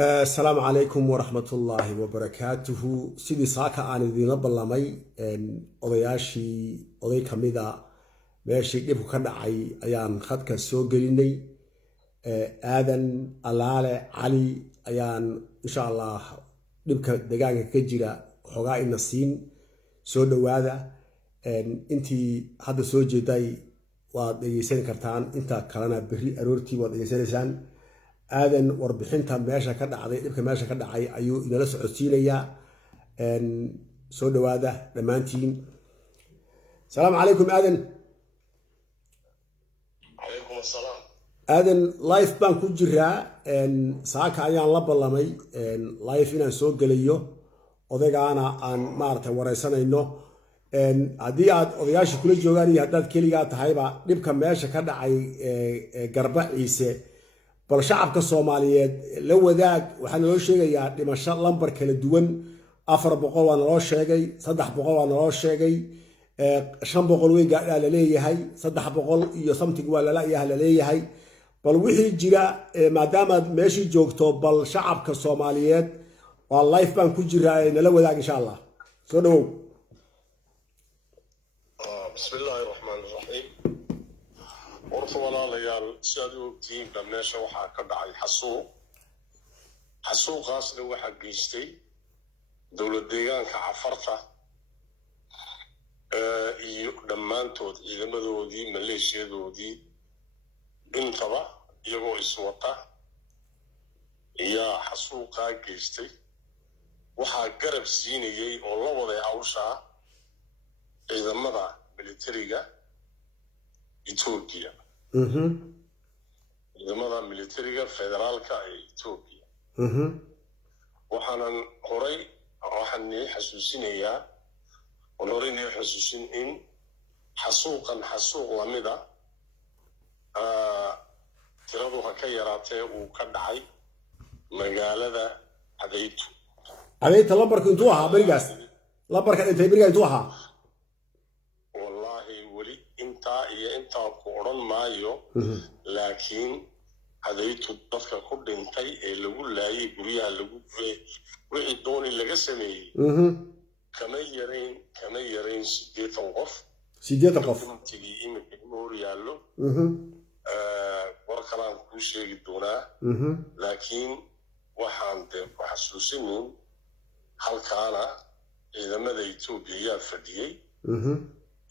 السلام عليكم ورحمة الله وبركاته. سيدي ساكا عن ذي نبلمي أضياشي أضي كميدا ماشي كيف كان عي أيان خدك السوق ليني آذن اللالة علي أيان إن شاء الله نبكى دقائق كجرا حقاء النسين سود وهذا أنتي هذا سوجي داي وديسين كرتان أنت كلنا بري أرورتي وديسين آذن وربحنتها ماشا كذا عضي إبك ماشا كذا عي أيو إذا لسه عسيليا سود وهذا لمانتين. السلام عليكم آذن. عليكم السلام. آذن لايف بان كجرا ساكا أيان لبلامي لايف إن سوق ليو أذا أنا عن مارته ورئيسنا إنه هدي أضياش كل جواني هدات كليات هايبا نبكى ماشا كذا عي قربع عيسى. بل شعبك الصوماليين لو ذاك وحنا لو شيء لما شاء لمبر كلا دوان أفر بقول أنا لو شيء صدح بقول أنا لو شيء شن بقول ويجا لا ليه هاي صدح بقول يصمتك ولا لا يهلا ليه هاي بل وحي جرا ما دام ماشي جوكتو بل شعبك الصوماليين والله يفهم كجرا لو ذاك إن شاء الله صدقوا. بسم الله الرحمن الرحيم. ورثوا ليال سادو تيم بمناشة وحا كدعي حسوق غاصل وحا جيستي دولة ديغان كعفرطة دمانتود إذا مدودي مليشيا دودي بنتبا يغو إسوطة يا حسوقا جيستي وحا قرب سينيي والله وضي عوشا إذا مدى مليتريغا إثيوبيا. ciidamada militariga federaalka ee Ethiopia. waxaan xasuusinayaa in xasuuq lamida tiradu ka yaraatay uu ka dhacay magaalada Cadaytu. Cadaytu lambarka intuu ahaa barigaas lambarka intay bariga intuu ahaa انت قرن مايو لكن هذيتو dadka ku dhintay ee lagu laayay guriyaha lagu wixii dooni laga sameeyay kama yareen 8 qof tigi imika hor yaalo war kala ku sheegi doonaa laakiin waxaan xasuusinin halkaana ciidamada Itoobiya fadhiyay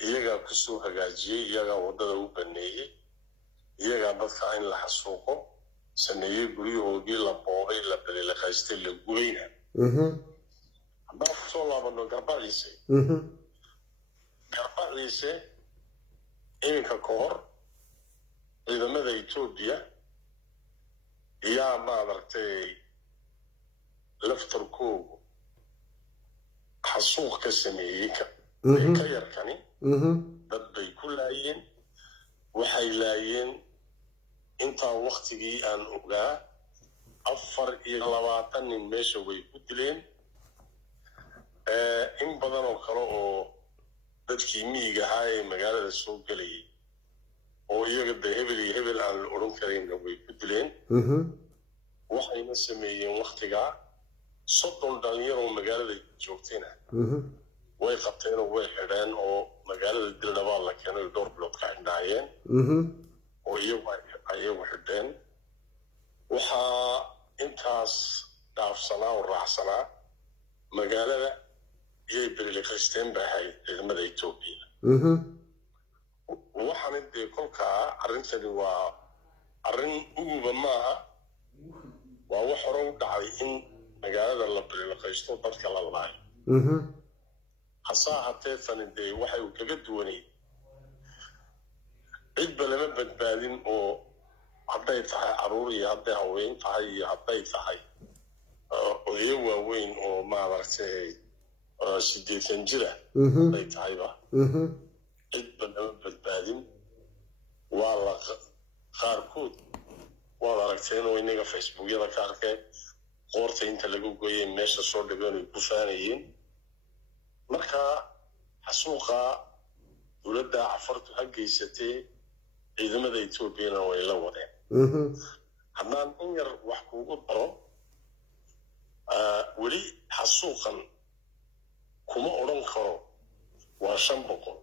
iyaga ku soo hagaajiyay iyaga wadada u baneeyay iyaga dadka in la xasuuqo sameeyay guriyoodii la boobay la baleelaqaystay la gurayna hadda soo laabano garbaciise inka koor ciidamada Itoobiya yaa maartay laftarkoodu xasuuq ka sameeyay ka yarkani dad bay ku laayeen waxay laayeen inta waqtigii aan ogaa 24 nin meesha way ku dileen in badan oo kale oo dadkii miyiga ahaa ee magaalada soo galayay oo iyaga hebel aan la oran karin way ku dileen waxayna sameeyeen waqtiga 30 dhalinyaro magaalada joogtayna way qabteen oo way xidheen oo magaalada Dirdaba la keenay door blood ka xidhaayeen oo iyagu xidheen waxa intaas dhaafsanaa oo raacsanaa magaalada iyay bariiqaysteen baahay ciidamada Itoobiya waxaan intee kolka arintani waa arin ugu maaha waa wax hore u dhacay in magaalada la bariiqaysto dadka la laayo hasaatee fanidee waxay u kaga duwanay cid balama badbaadin oo hadday tahay caruur iyo hadday haween tahay iyo hadday tahay odayo waaweyn oo maaragtay 80 jira hadday tahayba cid balama badbaadin waa la qaarkood waad aragteen oo inaga facebookyada ka arkeen qoorta inta lagu gooyay meesha soo dhigan ay ku faanayeen marka xasuuqa dowladda afartu hageysatay ciidamada Itoobiya way la wadeen haddaan in yar wax kuugu daro ولي حسوقا كما أورنكرو وشنبقو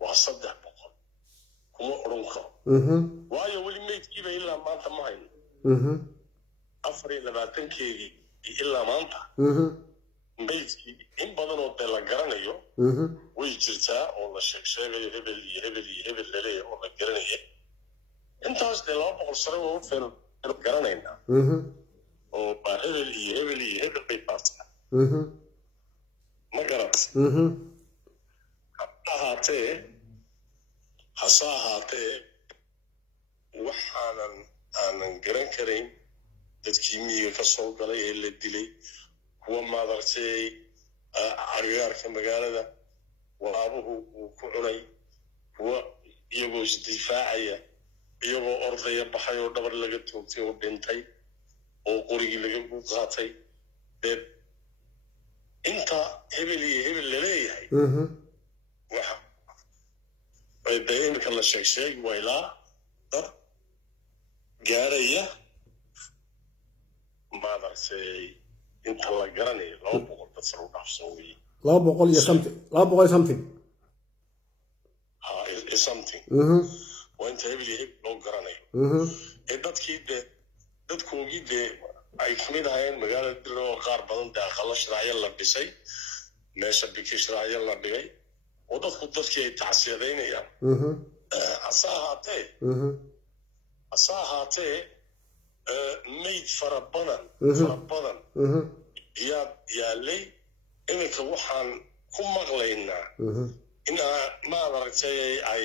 وصدقبقو كما أورنكرو وايا ولي ميت كيبا إلا ما أنت معين أفري لما تنكي إلا ما أنت ميتكي إن بدنو دلا غرانيو وي جرتا او لا شيغشيغي هبل للي او لا غرانيو انتاس دلا بقول سره او فين غرانينا او با هبل بيباس ما غرانس حصاهاتي waxaanan garan karin dadkii miyiga ka soo galay ee la dilay kuwa maadartay agagaarka magaalada waraabuhu uu ku cunay kuwa iyagoo isdifaacaya iyagoo ordaya baxay oo dhabar laga toogtay oo dhintay oo qorigii laga qaatay dad inta hebel leeyahay waxa ay dayeen kala sheegsay wayla dad gaaraya maadartay inta la garanayo 200 dad soo dhaafsan weey 200 something something وانت هبل لو garanayo dadkii dadkoogii ay kamid ahaayeen magaalada dilo qaar badan daaqalo shiraayo la dhisay meesha biki shiraayo la dhigay oo dadkii ay tacsiyadeynayaan asahaatee mayd farabadan yaalay iminka waxaan ku maqlaynaa in maadaragtay ay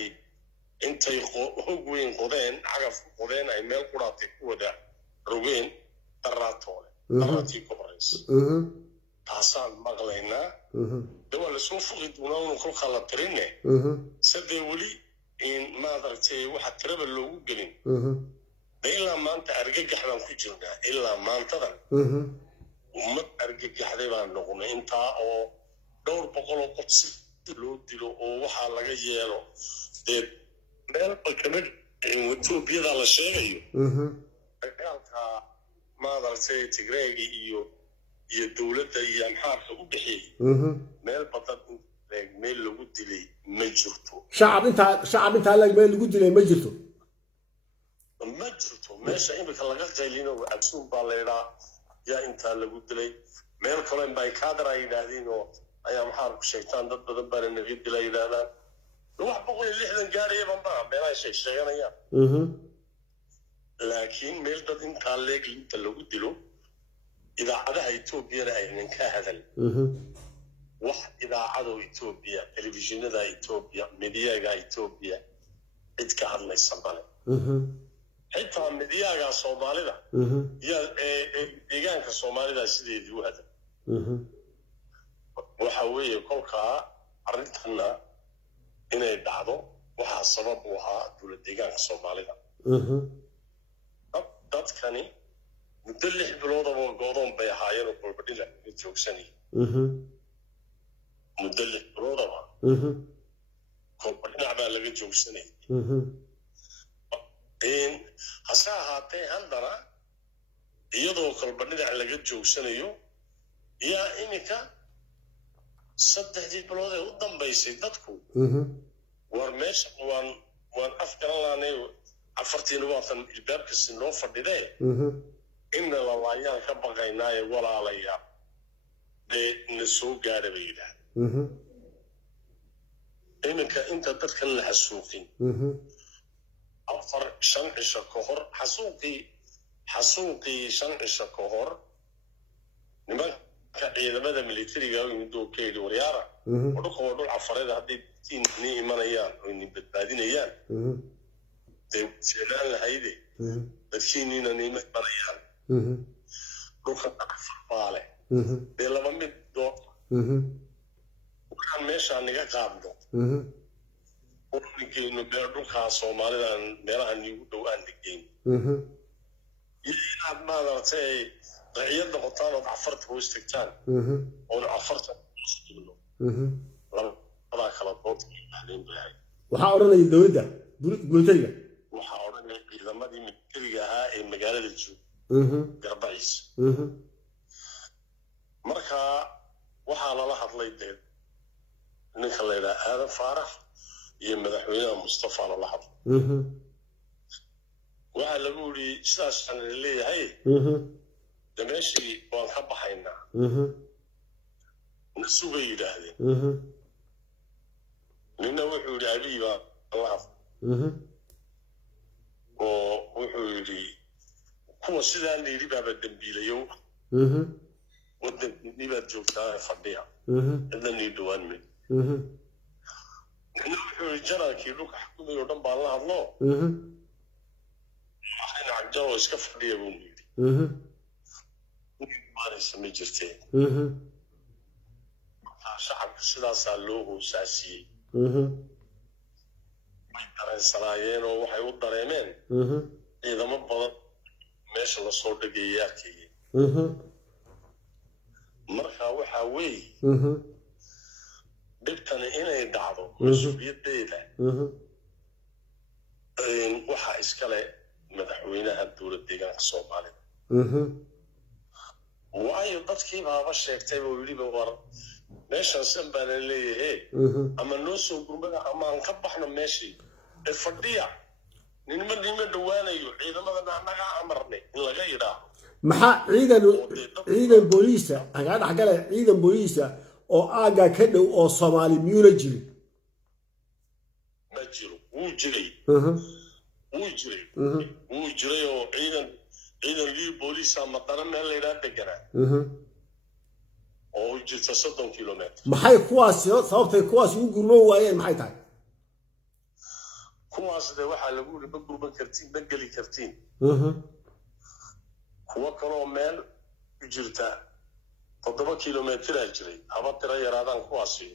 intay hog weyn qodeen cagaf qodeen ay meel quraatay ku wada rogeen daraatii ku horeysa taasaan maqlaynaa dawaa lasoo fuqi doonaa unu kolka la tirine sadee weli in maadaragtay waxa tiraba loogu gelin ilaa maanta argagax baan ku jirnaa ilaa maantadan ummad argagaxday baan noqonay intaa oo 200 oo qof loo dilo oo waxa laga yeelo dee meel kamid Ethiopia la sheegayo dagaalka maadartay Tigreegi iyo dawladda iyo amxaarka u bixiyay meel badan meel lagu dilay ma jirto shacab inta meel lagu dilay ma jirto meesha imika laga qaylino absuun baa leedaa yaa inta lagu dilay meel kale bay kaadara yiraahdeen oo ayaa maxaa ku sheegtaan dad badan baa naga dilay yiraahdaan wax 160 gaaraya bamba meelaha sheeganayaan laakiin meel dad inta leeginta lagu dilo idaacadaha Ethiopia aynan ka hadal wax idaacado Ethiopia telefishinada Ethiopia meediyaga Ethiopia cid ka hadlaysa bale xitaa meediyaga Soomaalida yaa deegaanka Soomaalida sideedii u hadal waxa weeye kolka arintana inay dhacdo waxa sabab u ahaa dawladda deegaanka Soomaalida dadkani muddo 6 bilood oo go'doon bay ahaayeen oo kolbadila ka joogsanay muddo 6 bilood oo kolbadila baa laga joogsanay hasa ahaatee handana iyadoo kolbadila laga joogsanayo yaa imika 3 bilood oo u dambeysay dadku war meesha waan afgaran laanay afartiin waatan ilbaabkiisa noo fadhiday inna la waayaan ka baqaynaa walaalaya de soo gaadhayda iminka inta dadkan la xasuuqin afar shan cisho ka hor xasuuqii shan cisho ka hor nimanka ciidamada militariga oo inuu keeyo waryaara oo dhul afareed hadii ni imanayaan oo ni badbaadinayaan سيلان هيدي بدكيني نيمة بريان روحنا فالة بيلا بمد دو وكان ماشي عنك قابضو ونقول إنه بيردو خاصو مالي بيلا عني ودو عندك جيم يلي ما درتي رعيان دقطان وضعفرت هو استكتان ونعفرت وستقلو لما هذا خلطوط حالين بهاي وحاورنا يدويدا قلتيga waxa oranay ciidamadii militariga ah ee magaalada joog garbays marka waxaa lala hadlay dee ninka la yidhaha aadan faarax iyo madaxweynaha mustafa lala hadlay waxaa lagu yidhi sidaasaan leeyahay de meeshii waan ka baxaynaa nasugay yidhaahdeen nina wuxuu yidhi abiy baa la hadlay oo wuxuu yidhi kuwa sidaa la yidhi baaba dembiilayow waddankii baad joogtaa fadhiya cidna nii dhowaan may nina wuxuu yidhi janaalkii dhulka xukumay oo dhan baan la hadlo waxayna cagjaroo iska fadhiya buu yidhi maanaysa ma jirteen markaa shacabka sidaasaa loo hoosaasiyey way dareensanaayeen oo waxay u dareemeen ciidamo badan meesha lasoo dhagayay arkayeen markaa waxaa weeye dhibtani inay dhacdo mas-uuliyaddeeda waxaa iskale madaxweynaha dowlad deegaanka soomaalida waayo dadkii baaba sheegtay oo yidhiba war meeshan san baana leeyahe ama noo soo gurmada ama aan ka baxno meeshii ee fadhiya ninma dhowaanayo ciidamadana annagaa amarnay in laga yidhaaho maxaa ciidan booliisa hagaa dhexgala ciidan booliisa oo aaggaa ka dhow oo soomaali miyuuna jirin ma jiro wuu jiray oo ciidan lii booliisa madana meel laydhaa deganaa oo u jirta 30 kilometr maxay kuwaas sababtay kuwaas ugu gurman waayeen maxay tahay kuwaas de waxaa lagu yidhi ma gurman kartiin ma geli kartiin kuwa kaloo meel u jirta 7 kilometraa jiray haba tira yaraadaan kuwaasi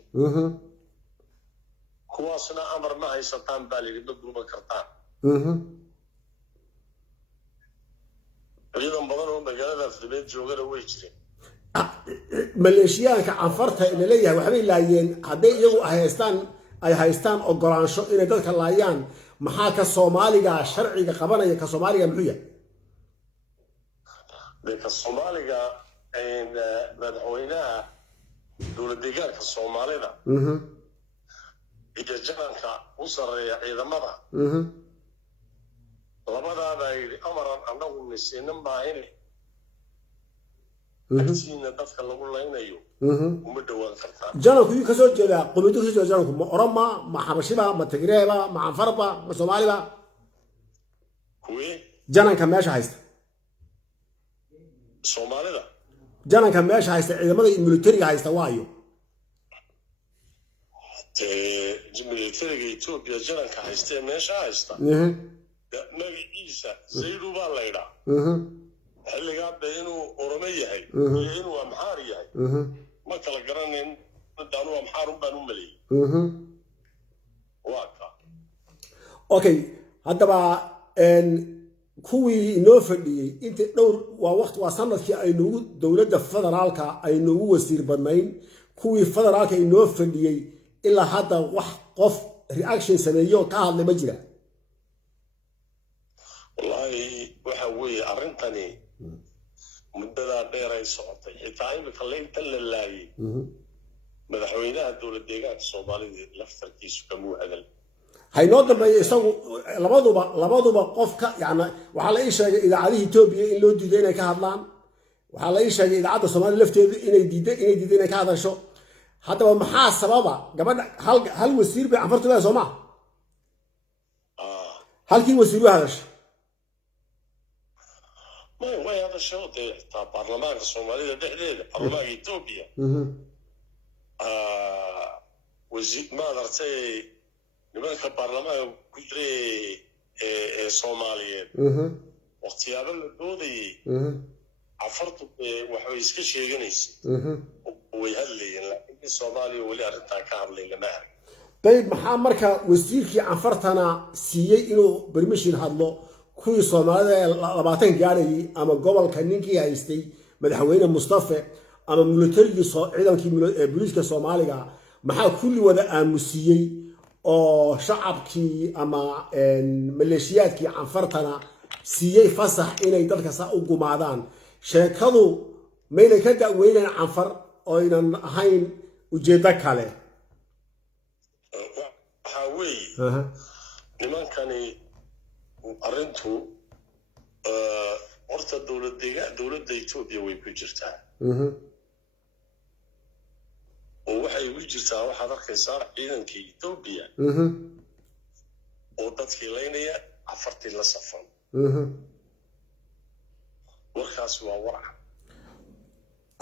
kuwaasna amar ma haysataan baa layidhi ma gurman kartaan ciidan badan oo magaalada afdabeed joogana way jireen maleeshiyaanka canfarta la leeyahay waxbay laayeen hadday iyagu ay haystaan ogolaansho inay dadka laayaan maxaa ka soomaaliga sharciga qabanaya ka soomaaliga muxuu yahay ka soomaaliga madaxweynaha dowlad deegaanka soomaalida iyo jananka u sarreeya ciidamada labadaabaa yidhi amaran annagu nisiinan maahine agtiina dadka lagu laynayo uma dhowaan kartaa jananku yuu kasoo jeedaa qomiyadu kasoo jeeda jananku ma oroma ma xabashiba ma tigreeba ma canfarba ma soomaaliba kuwii jananka meesha haysta soomaalida jananka meesha haysta ciidamada militariga haysta waayo militariga Ethiopia jananka haysta meesha haysta magaciisa Zaydu baa la yidhaa xilligaa ba inuu oromo yahay iyo inuu amxaar yahay ma kala garanayn daanu amxaar baan u maleeyay waa ka okay haddaba kuwii inoo fadhiyey inta dhowr waa sanadkii ay noogu dowladda federaalka ay noogu wasiir badnayn kuwii federaalka inoo fadhiyey ilaa hadda wax qof reaction sameeyo ka hadlay ma jira wallahi waxa weeye arrintani muddadaa dheer ay socotay xitaa imika leynta la laayay madaxweynaha dowlad deegaanka soomaalida laftarkiisu kamuu hadal haynoo dambeeya isagu labaduba qofka yani waxaa la ii sheegay idaacadaha Itoobiya in loo diiday inay ka hadlaan waxaa la ii sheegay idaacadda Soomaaliya lafteedu inay diiday inay ka hadasho haddaba maxaa sababa gabadha hal wasiir bay canfartu leedahay Soomaa halkii wasiir u hadashay way hadashay taa baarlamaanka Soomaalida dhexdeeda baarlamaanka Itoobiya wasiir ma artay nimanka baarlamaanka ku jiray ee Soomaaliyeed waqtiyaabo la doodayay afartu waxay iska sheeganaysay way hadlayeen laakiin Soomaaliya wali arrinta ka hadlay lama arag طيب maxaa marka wasiirkii canfartana siiyay inuu permission hadlo kuwii Soomaalida 20 gaarayay ama gobolka ninkii haystay madaxweyne Mustafa ama militariga ciidankii booliska Soomaaliga maxaa kulli wada aamusiyay oo shacabkii ama maleeshiyaadkii canfartana siiyay fasax inay dadka saa u gumaadaan sheekadu mayna ka da'weynayn canfar oo aynan ahayn ujeeddo kale waxaa weeye nimankani arrintu horta dowladda Ethiopia way ku jirtaa oo waxay ugu jirtaa waxaad arkaysaa ciidanka Ethiopia oo dadkii laynaya afartii la safan warkaas waa warac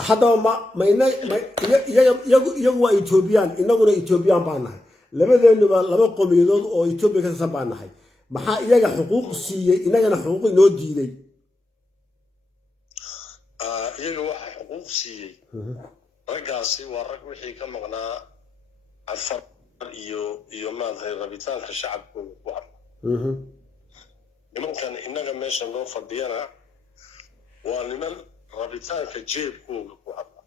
haddaba iyagu waa Ethiopian inaguna Ethiopian baan nahay labadeenuba laba qowmiyadood oo Ethiopia ka tirsan baan nahay maxaa iyaga xuquuq siiyay inagana xuquuq inoo diiday iyaga waxa xuquuq siiyay raggaasi waa rag wixii ka maqnaa afar iyo maadahay rabitaanka shacabkooda ku hadla nimankan innaga meesha loo fadhiyana waa niman rabitaanka jeebkooda ku hadla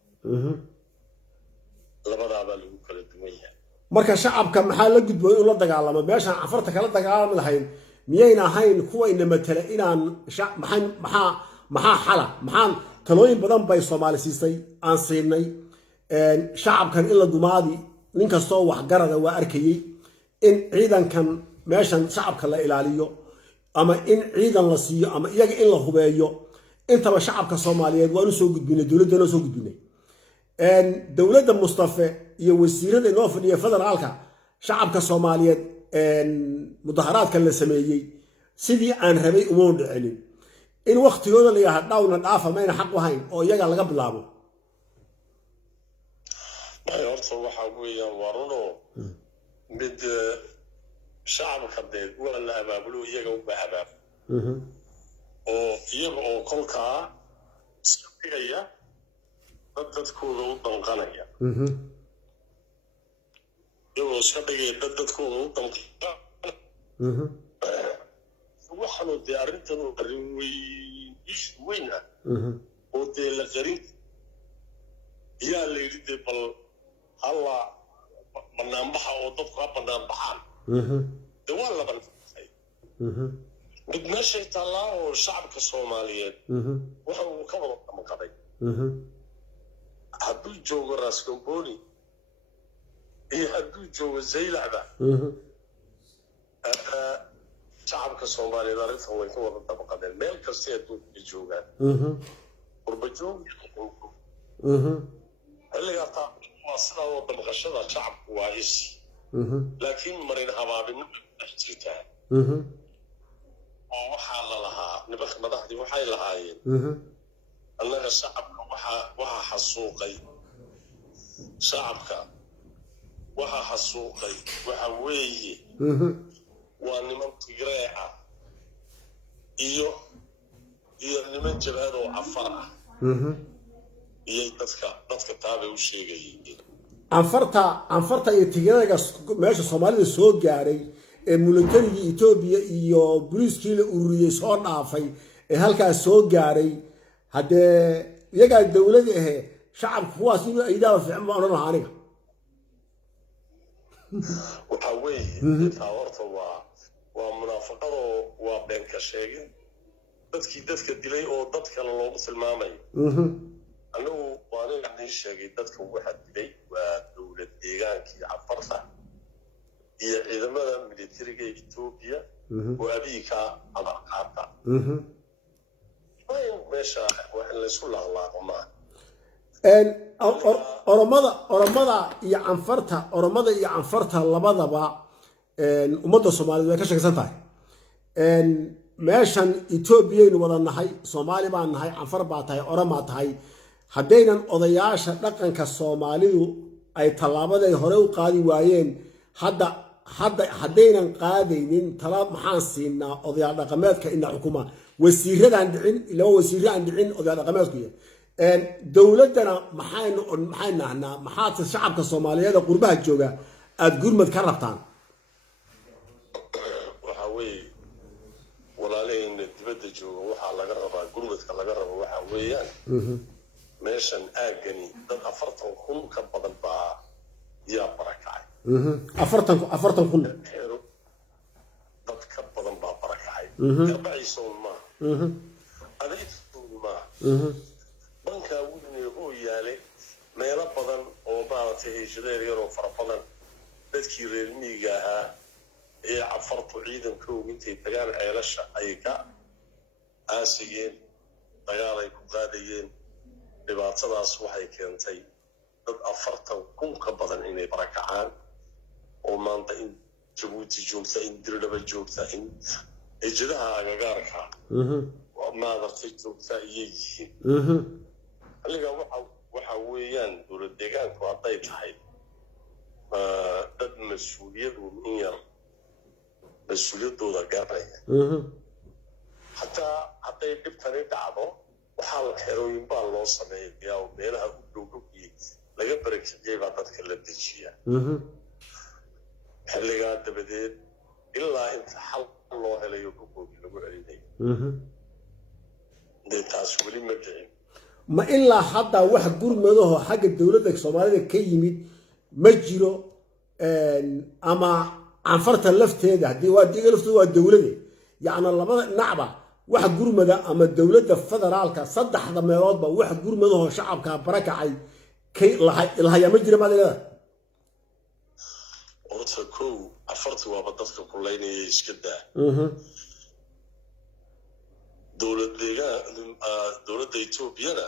labadaabaa lagu kala duwan yahay marka shacabka maxaa la gudboon inuu la dagaalamo meeshaan cafarta kala dagaalami lahayn miyayna ahayn kuwayna matala inaan maxaa xala maxaan talooyin badan bay Soomaali siisay aan siinay shacabkan in la dumaadi nin kastoo wax garada waa arkayay in ciidankan meeshan shacabka la ilaaliyo ama in ciidan la siiyo ama iyaga in la hubeeyo intaba shacabka Soomaaliyeed waa soo gudbinay dawladda soo gudbinay dawladda Mustafa iyo wasiirada inoo fadhiya federaalka shacabka Soomaaliyeed mudaharaadka la sameeyay sidii aan rabay uma dhicin in waqtigooda la yahay dhawna dhaafa mayna xaq u hayn oo iyaga laga bilaabo horta waxa weeyaan waruno mid shacabka deed waa la abaabulo iyaga u baahabaab oo iyaga oo kolkaa iskigaya dadkooda u danqanaya iyagoo iska dhigaya dadkooda u danqanaya waxaanu dee arrintan arrin weyn ah oo dee la qarin yaa la yidhi dee bal halla banaanbaxa oo dadku ha banaanbaxaan dee waa la bannaanbaxay mid meeshay taallaa oo shacabka Soomaaliyeed waxa uu ka wada damqaday hadduu joogo Raskamboni iyo hadduu joogo Zaylacba shacabka Soomaaliyeed arrintan way ka wada damqadeen meel kasta adduunka joogaan qurba joog xilligaa taa waa sidaa oo damqashada shacabku waa is laakiin marin habaabinimo dhex jirtaa oo waxaa la lahaa nimanka madaxdii waxay lahaayeen annaga shacabka waxaa xasuuqay shacabka waxaa xasuuqay waxa weeye waa niman Tigray ah iyo niman jabhad oo Afar ah iyo dadka taabay u sheegayeen anfarta iyo Tigrayga meesha Soomaalida soo gaaray ee militariga Ethiopia iyo booliiskii la ururiyay soo dhaafay ee halkaas soo gaaray hadee iyaga dawladda ah shacabku kuwaas inuu aydaaba fiican ma oran lahaa aniga waxa weeye taa horta waa munaafaqado waa been ka sheegin dadka dilay oo dad kale loogu tilmaamay anigu waan inaan sheegay dadka waxa dilay waa dawlad deegaankii Afarta iyo ciidamada militariga Ethiopia oo abiika amarqaata meesha waxa la isku laaqlaaqmaa oromada iyo canfarta labadaba ummadda Soomaaliyeed way ka shaqeysan tahay meeshan Ethiopia aynu wada nahay Soomaali baan nahay canfar baa tahay oroma tahay haddaynan odayaasha dhaqanka Soomaalidu ay talaabada hore u qaadi waayeen haddaynan qaadaynin talaab maxaan siinaa odayaal dhaqameedka ina xukuma wasiiradan dhicin ilaa wasiiraan dhicin odayaal dhaqameedku dawladana maxay nahnaa maxaad shacabka Soomaaliyeed qurbaha jooga aad gurmad ka rabtaan waxa weeye walaaleyna dibadda jooga waxa laga rabaa gurmadka laga rabo waxa weeyaan meeshan aagani dad 40,000 ka badan baa yaa barakacay 40,000 dad ka badan baa barakacay arbacaysoon ma adeegtoon ma banka wudni maaragtay heshiisyada yaroo fara badan dadkii reer miyiga ahaa ee cafartu ciidankooda intay tagaan ceelasha ay ka aasayeen dagaal ay ku qaadayeen dhibaatadaas waxay keentay dad 40,000 ka badan inay barakacaan oo maanta in Jabuuti joogta in Dirdaba joogta in ejadaha agagaarka maaragtay joogta iyagiin xilliga waxa weeyaan dowlad deegaanku hadday tahay dad mas'uuliyadu in yar mas'uuliyadooda gaaraya hataa hadday dhibtani dhacdo waxaa la xerooyin baa loo sameeyaa oo meelaha u dhowdhowgii laga barakiciyey baa dadka la dejiya xilligaa dabadeed ilaa inta xal loo helayo dhulkoodii lagu celinayo dee taas weli ma dhicin ma ilaa hadda wax gurmadaho xagga dowladda Soomaalida ka yimid ma jiro ama canfarta lafteeda hadii waa diga lafteeda waa dowladda yaana labada nacba wax gurmada ama dowladda federaalka saddexda meeloodba wax gurmadaho shacabka barakacay kay lahayaa ma jiro maadilada horta kow afartii waaba dadka kuleynaya iska daa dowladda Etoobiyada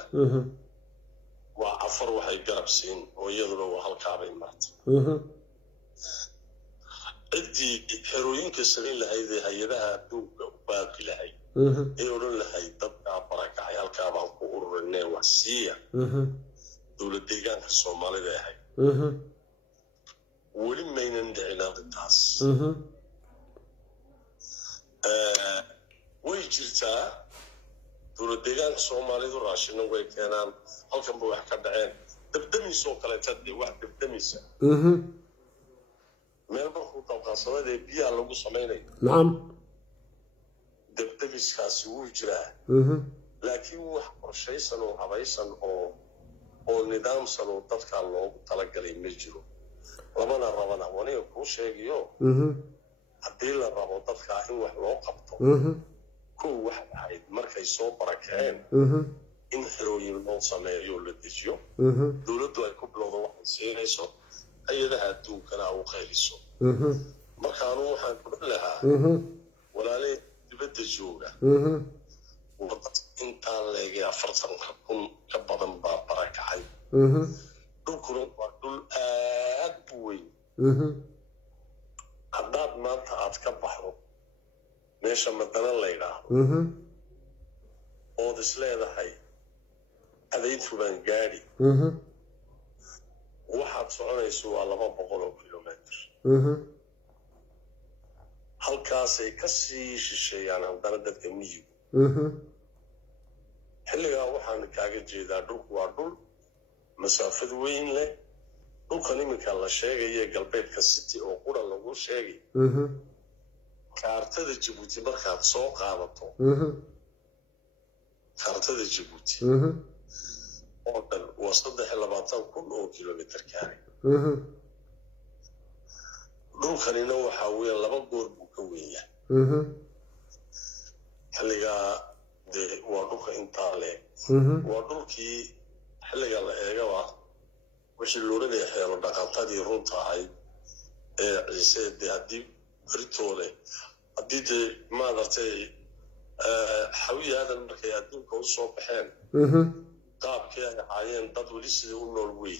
waa afar waxay garab siin oo iyaduna waa halkaabay martay ciddii xerooyinka samayn lahayd ee hay-adaha adduunka u baaqi lahayd ee odhan lahayd dadkaa barakacay halkaa baan ku ururinay wax siiya dowlad deegaanka Soomaalida ahayd weli maynan dhicin arrintaas way jirtaa dowlad deegaanka Soomaalidu raashina way keenaan halkanba wax ka dhaceen dabdamisoo kaleeta dee wax dabdamisa meel markuu dabqasadada ee biyaha lagu samaynayo nacam dabdamiskaasi wuu jiraa laakiin wax qorshaysan oo habaysan oo nidaamsan oo dadka loogu talagalay ma jiro labana rabana waniga kuu sheegayo haddii la rabo dadka in wax loo qabto kow wax ahayd markay soo barakaceen in xerooyin loo sameeyo la dejiyo dowladdu ay ku bilowdo waxay siinayso hay-adaha adduunkana u qayliso markaanu waxaan ku dhan lahaa walaaley dibadda jooga intaan leegay 40,000 ka badan baa barakacay dhulkuna waa dhul aad u weyn haddaad maanta aad ka baxdo meesha madana la yidhaahdo ood is leedahay adayntu baan gaadhi waxaad soconayso waa 200 kilomitr halkaasay ka sii shisheeyaan haddana dadka miyigu xilligaa waxaan kaaga jeedaa dhulku waa dhul masaafad weyn leh dhulkan iminka la sheegaya galbeedka city oo qura lagu sheegay kaartada Djibouti markaad soo qaadato kaartada Djibouti oo dhan waa 23,000 oo kilomitr kaare dhulkanina waxaa weeye 2 goor buu ka weyn yahay xilligaa dee waa dhulka intaa leeg waa dhulkii xilliga la eegaba wixii looranaya xeelo dhaqantadii runta ahayd ee ciise dee haddii beritoole haddii dee maaragtay xawiyaadan markay adduunka u soo baxeen qaabkii ay ahaayeen dad weli sidii u nool wey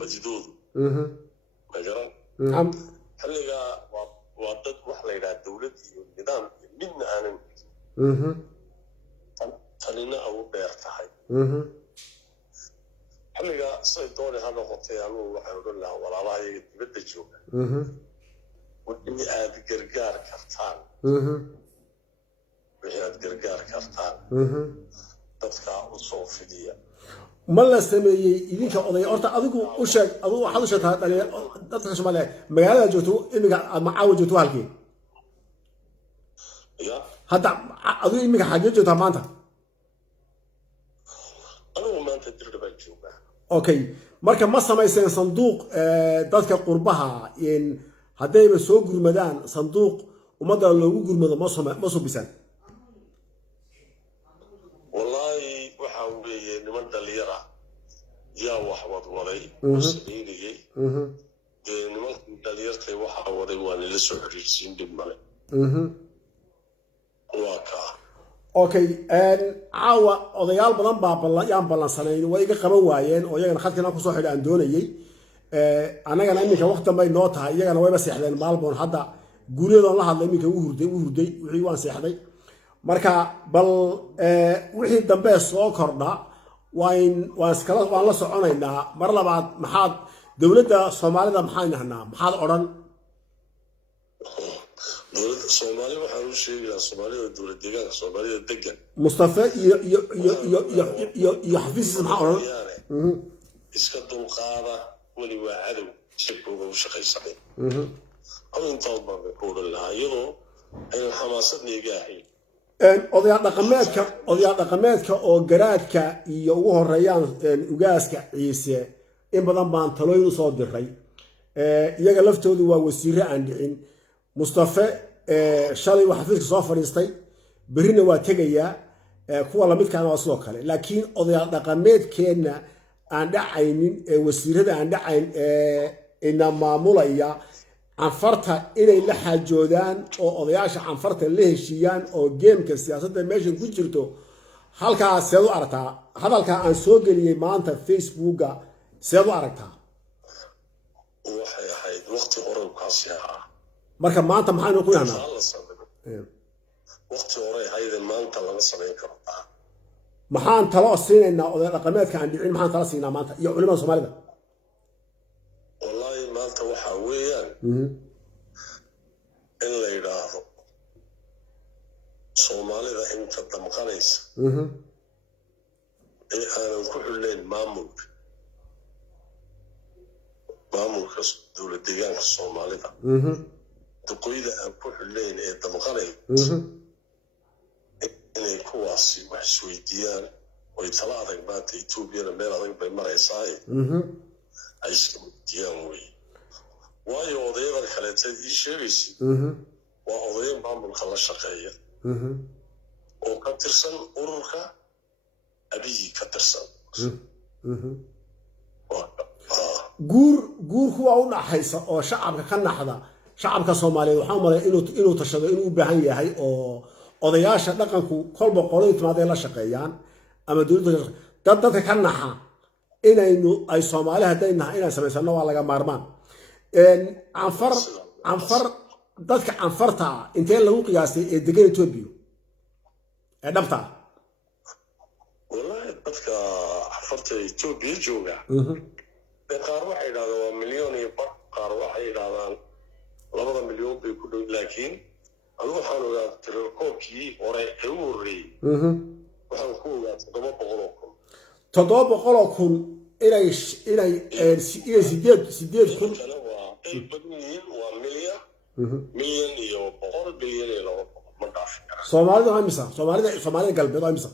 badidoodu ma garan xilligaa waa dad wax la yidhaha dowlad iyo nidaam iyo midna aanan tanina au dheer tahay xilligaa say dooni ha noqotay anugu waxaan odhan lahaa walaalaha iyaga dibadda jooga wixii aad gargaar kartaan dadka u soo fidiya ma la sameeyay idinka oday horta adigu u sheeg adigu waxaad u sheegtaa dadka Soomaaliyeed magaalada joogto imiga ama caawa joogto halkii ya hadda adigu imiga xagee joogtaa maanta anigu maanta Dirdaba joogaa okay marka ma samayseen sanduuq dadka qurbaha in haddayba soo gurmadaan sanduuq ummadda loogu gurmado ma soo bisan wallahi waxa weeye niman dhalinyara yaa wax wadwaday sameynayay dee nimankii dhalinyartay waxaa waday waa nila soo xiriirsiin dhib male waa kaa okay caawa odayaal badan baa yaan ballansanayn way iga qaban waayeen oo iyagana khadkana kusoo xidha aan doonayay annagana iminka waqti dambay noo tahay iyagana wayba seexdeen maalmoon hadda guryadoon la hadlay iminka u hurday wixii waan seexday marka bal wixii dambe soo kordha waan la soconaynaa mar labaad maxaad dowladda Soomaalida maxay nahnaa maxaad oran dowladda Soomaaliya waxaan u sheegayaa Soomaalida dowlad deegaanka Soomaalida degan Mustafa iyo xafiis maxaa oran iska dulqaada wali waa cadow shaqooda u shaqaysanay intaa baan ku oran lahaa iyadoo ay xamaasadna iga ahayd odayaal dhaqameedka oo garaadka iyo ugu horeeyaan ugaaska Ciise in badan baan talooyin u soo diray iyaga laftoodu waa wasiir aan dhicin Mustafa shalay waxa xafiiska soo fariistay berina waa tagayaa kuwa la midkaan waa sidoo kale laakiin odayaal dhaqameedkeena aan dhacaynin wasiirada aan dhacayn ina maamulaya canfarta inay la xaajoodaan oo odayaasha canfarta la heshiiyaan oo geemka siyaasadda meesha ku jirto halkaas seed u aragtaa hadalka aan soo geliyay maanta Facebooka seed u aragtaa waxay ahayd waqti hore kaasi ahaa marka maanta maxaynu ku yahnaa waqti hore ahayd maanta laga sameyn karaa maxaan talo siinaynaa odayaal dhaqameedka aan dhicin maxaan talo siinaa maanta iyo culimada Soomaalida wallahi maanta waxa weeyaan in la yiraahdo Soomaalida inta damqanaysa ee aanan ku xuleyn maamulka dowlad deegaanka Soomaalida duqeyda aan ku xuleyn ee damqanay inay kuwaasi wax isweydiiyaan oo tala adag maanta Itoobiya meel adag bay maraysaa ay isweydiiyaan wey waayo odayada kale ii sheegaysi waa odayo maamulka la shaqeeya oo ka tirsan ururka abiy ka tirsan guur kuwa u dhaxaysa oo shacabka ka naxda shacabka Soomaaliyeed waxaan maray inuu tashado inuu u baahan yahay oo odayaasha dhaqanku kolba qolay timaadeen la shaqeeyaan ama dowladda dadka ka naxa inaynu ay Soomaaliya hadayna inaan sameysano waa laga maarmaan canfar dadka canfarta intee lagu qiyaasay ee degan Itoobiya ee dhabta wallahi dadka canfarta Itoobiya jooga qaar waxay yiraahdaan waa milyan iyo qaar waxay yiraahdaan 2 milyan bay ku dhow laakiin anigu waxaan ogaa telekoobkii hore ee u horeeyay waxaan ku ogaa 700,000 inay sideed kun waa milyan iyo 100 bilyan iyo 2 ma dhaafin Soomaalida waa imisa Soomaalida galbeed waa imisa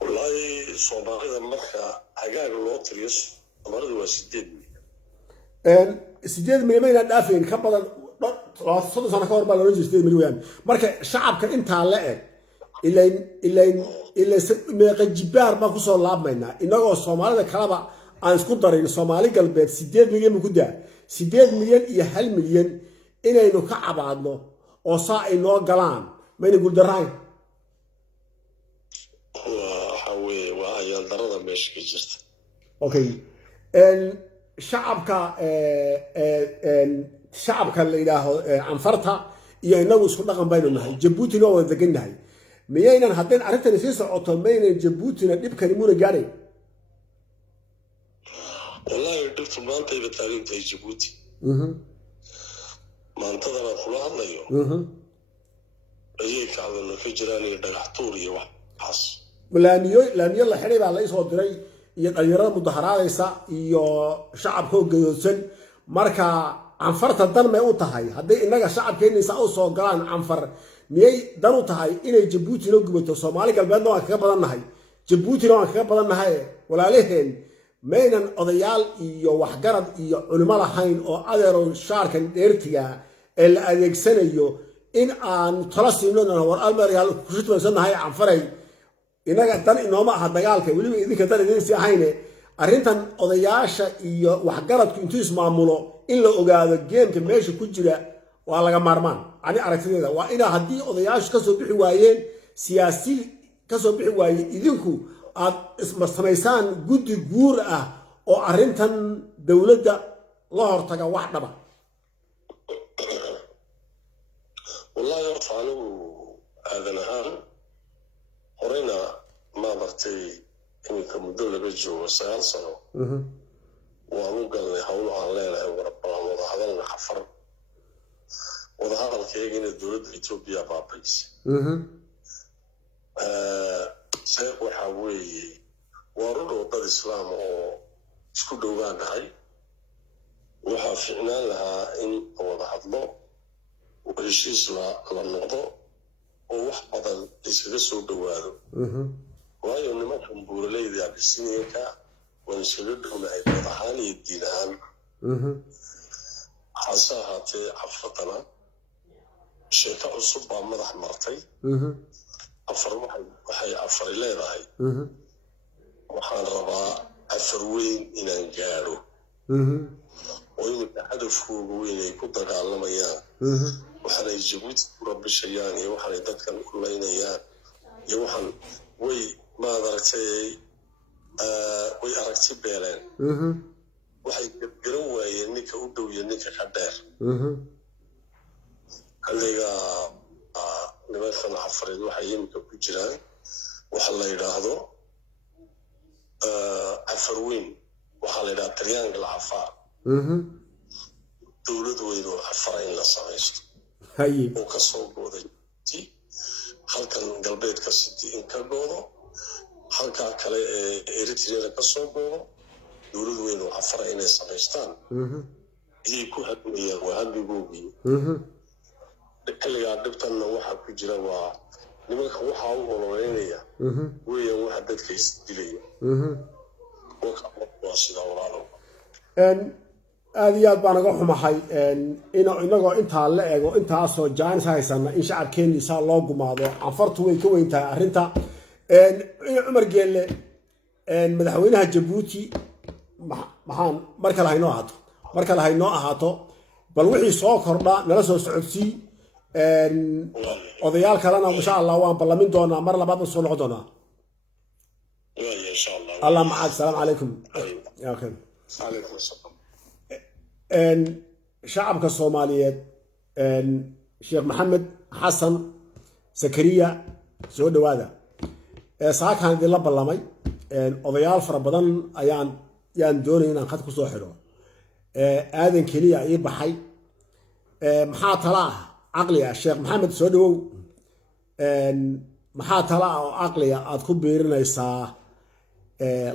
wallahi Soomaalida marka hagaag loo tiriyo Soomaalida waa 8 milyan ma dhaafin ka badan 30 sano ka hor baa loo jeestay 8 milyan marka shacabka inta la eg ilaa meeqa jibaar baa ku soo laabmayna inagoo Soomaalida kalaba aan isku darin Soomaali galbeed 8 milyan ku daa 8 milyan iyo 1 milyan inaynu ka cabaadno oo saa ay noo galaan mayna guuldaraan waxa weeye waa ayaan darada meesha ka jirta okay shacabka la ilaaho canfarta iyo inagu isku dhaqan baynu nahay Djibouti waa wada degannahay miyaynan haddeen arrintan sii socoto maynan Djiboutina dhibkani muna gaadhay wallahi dhibtu maanta ay taagantay Djibouti maantadana kula hadlayo ayay kacdana ka jiraan dhagax tuur iyo waxaas laamiyo la xiray baa la soo diray iyo dhalinyarada mudaharaadaysa iyo shacabka gadoodsan marka canfarta dan may u tahay haddii inaga shacabkeena u soo galaan canfar miyay dan u tahay inay Djibouti loo gubato Soomaali galbeedna waa kaga badannahay Djibouti waa kaga badannahay walaalaheen maynan odayaal iyo waxgarad iyo culimo lahayn oo adeero shaarkan dheertiga ee la adeegsanayo in aan tala siino war almaryaal ku shitmaysannahay canfaray inaga dan inooma aha dagaalka weliba idinka dan idin sii ahayne arrintan odayaasha iyo waxgaradku intuu ismaamulo in la ogaado geemka meesha ku jira waa laga maarmaan ani aragtideeda waa ina haddii odayaashu kasoo bixi waayeen siyaasi kasoo bixi waaye idinku aad samaysaan guddi guur ah oo arrintan dowladda la hortaga wax dhaba wallahi horta anigu aadan ahaan horeyna ma martay iminka muddo laga joogo 9 sano waan u galnay hawl aan leenahay warbalan wada hadalna xafar wada hadalkeegina dowladda Itoobiya baabays sheekh waxa weeye warado dad islaam oo isku dhowanahay waxa fiicnaan lahaa in wada hadlo oo heshiis la noqdo oo wax badan iskaga soo dhawaado waayo nimankan buuraleyda Abisiinka waan iskaga dhownahay madaxaan iyo diinaan xasahatee afartana sheeka cusub baa madax martay afar waxay afar leedahay waxaan rabaa afar weyn inaan gaaro oo imika hadafkooda weyn ay ku dagaalamayaan waxaanay Jabuuti ku rabishayaan iyo waxaanay dadkan u leynayaan iyo waxaan way ma aragtay way aragti beeleen waxay garan waayeen ninka u dhow iyo ninka ka dheer xilliga nimankan afareed waxay imika ku jiraan waxa la yiraahdo afar weyn waxa la yiraahdaa triangle afar dowlad weyn oo afar in la samaysto oo ka soo gooday halkan galbeedka sidii in ka goodo halka kale ee Eritrea ka soo goodo dowlad weyn oo afar inay samaystaan iyo ku hadlayaan waa hadligoogi xilliga dhibtanna waxa ku jira waa nimanka waxa uu ololeynaya weeyaan waxa dadka isdilaya waa sida walaalo aad iyo aad baan uga xumahay inagoo intaa la eego intaasoo jaanis haysana in shacabkeennii saa loo gumaado anfartu way ka weyn tahay arrinta Cumar Geelle madaxweynaha Jabuuti maxaan marka la haynoo ahaato bal wixii soo kordha nala soo socodsii odayaal kalena insha Allah waan ballamin doonaa mar labaad soo noqon doonaa insha Allah Allah macag salaam calaykum ya akhi calaykum asalaam shacabka Soomaaliyeed Sheekh Maxamed Xasan Sakariya soo dhawaada saakan idin la ballamay odayaal fara badan ayaan doonay inaan khad ku soo xiro aadan kaliya ii baxay maxaa tala ah aqli ah Sheekh Maxamed soo dhawow maxaa tala ah oo aqli ah aad ku beerinaysaa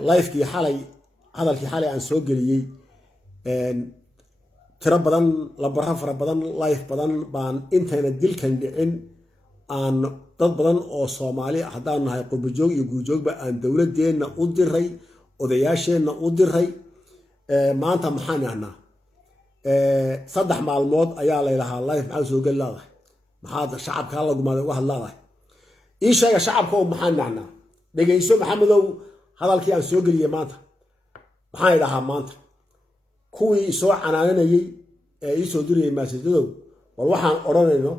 live-kii xalay hadalkii xalay aan soo geliyay tira badan lambarra fara badan live badan baan intayna dilkan dhicin aan dad badan oo Soomaali haddaan nahay qurbajoog iyo guurjoogba aan dowladdeena u diray odayaasheenna u diray maanta maxaan nahnaa 3 maalmood ayaa la ilahaa live maxaa soo gal laadahay maxaa shacabka la gumaaday wax laadahay ii sheega shacabka oo maxaan nahnaa dhageyso Maxamedow hadalkii aan soo geliyay maanta maxaan idhahaa maanta kuwii soo canaananayay ee ii soo diriyay maasajdow bal waxaan oranayno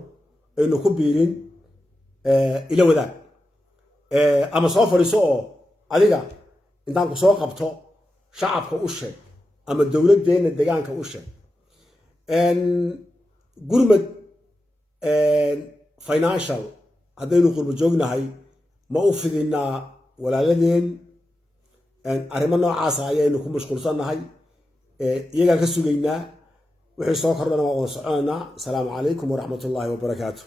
aynu ku biirin ila wadaag ama soo fariiso oo adiga intaan ku soo qabto shacabka u sheeg ama dowladdeena deegaanka u sheeg gurmad financial haddaynu qurbo joognahay ma u fidinaa walaaladeen arrimo noocaas ayaynu ku mashquulsannahay iyagaan ka sugaynaa wixii soo kordhana waa wada soconaynaa asalaamu calaykum waraxmatullaahi wabarakaatu